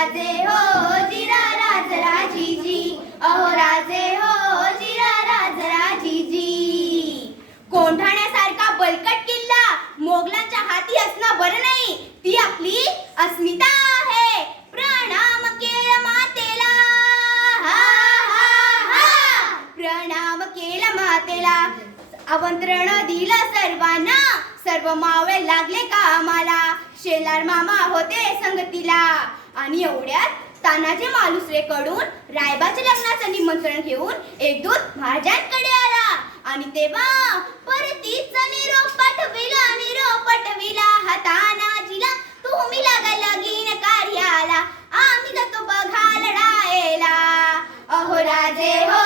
राजे हो जिरा राज राजीजी अहो राजे हो जिरा राज राजीजी कोंढाण्यासारखा बलकट किल्ला मोगलांच्या हाती असणं बरं नाही. ती आपली अस्मिता आहे. प्रणाम केळ मातेला. हा हा हा. प्रणाम केळ मातेला. आमंत्रण दिलं सर्वांना. सर्व मावळे लागले कामाला. शेलार मामा होते संगतीला आणि एवढ्यात तानाजी मालुसरे कडून रायबाच्या लग्नाचं निमंत्रण घेऊन एक दूत महाराजांकडे आला. आणि तेव्हा परतीचा निरोप पाठविला निरोप पाठविला. हा तानाजीला तुम्ही लागा लगीन कार्याला. आम्ही जातो बघा लढायला. अहो राजे हो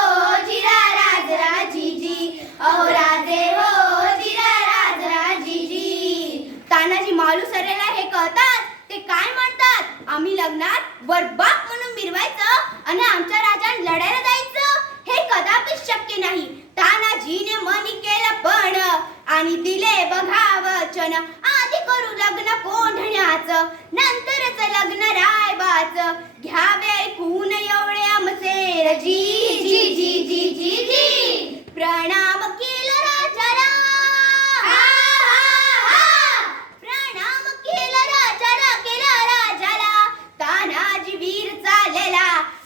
जिरा राज राजीजी अहो राजे हो जिरा राज राजीजी तानाजी मालुसरे कळतात? ते काय म्हणतात? आम्ही लग्नात वरबाप म्हणून मिरवायचं आणि आमच्या राजान लढायला जायचं? हे कदापि शक्य नाही. तानाजीने मनी केलं पण. आणि दिले बघा वचन आधी करू लग्न कोंढण्याचं. नंतरच लग्न रायबाच. घ्यावे खून एवढे आमचे रजी.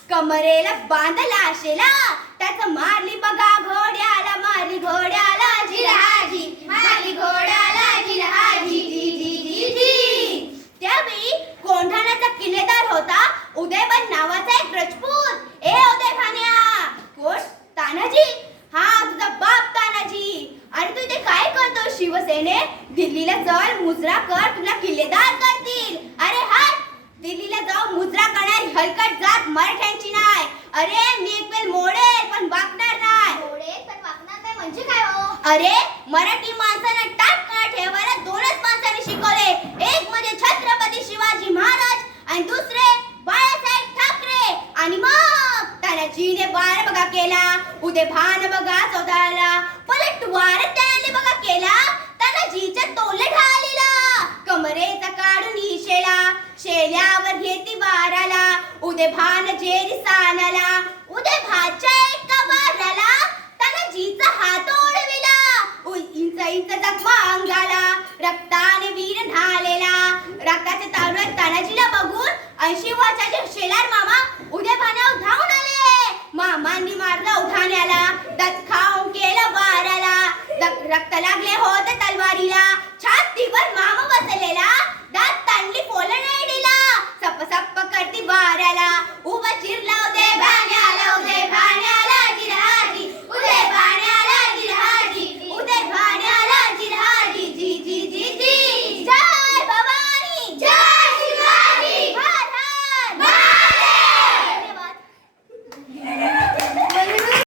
कमरेला बांधला शेला त्याच मारली बघा घोड्याला मारली घोड्याला जिराजी. मारली घोड्याला जिराजी. जी जी जी जी. त्यावेळी कोंढाण्याचा किल्लेदार होता उदयबन नावाचा एक रजपूत ए उदय भान्या कोण? तानाजी? हा तुझा बाप तानाजी. अरे तू ते काय करतो? शिवसेने दिल्लीला चल मुजरा कर तुला किल्लेदार करतील. दिल्लीला जाऊन मुजरा करणारी हलकट जात मराठ्यांची नाही. अरे मी एक वेळ मोडेल पण वागणार नाही. थोडे पण वागणार नाही म्हणजे काय हो? अरे मराठी माणसांना टाक ठेवायला दोनच माणसांनी शिकवले. एक म्हणजे छत्रपती शिवाजी महाराज आणि दुसरे बाळासाहेब ठाकरे. आणि मग तानाजीने बार बघा केला उदय भान बघा चौदाला. पलटवार त्याने बघा केला तानाजीच्या तोले ढालीला उदय भान जेरी सानाला उदय भाच्या एका बाराला तानाजीचा हात ओढविला. उय, इंच इंच जखमा अंगाला रक्ताने वीर न्हालेला. रक्ताच्या तारुण्यात तानाजीला बघून ऐंशी वर्षाचे शेलार मामा उद्या पाण्यावर धावून आले. मामांनी मारलं उठाण्याला दत खाऊन केलं बाराला दक- रक्त लागले होते तलवारीला. छातीवर मामा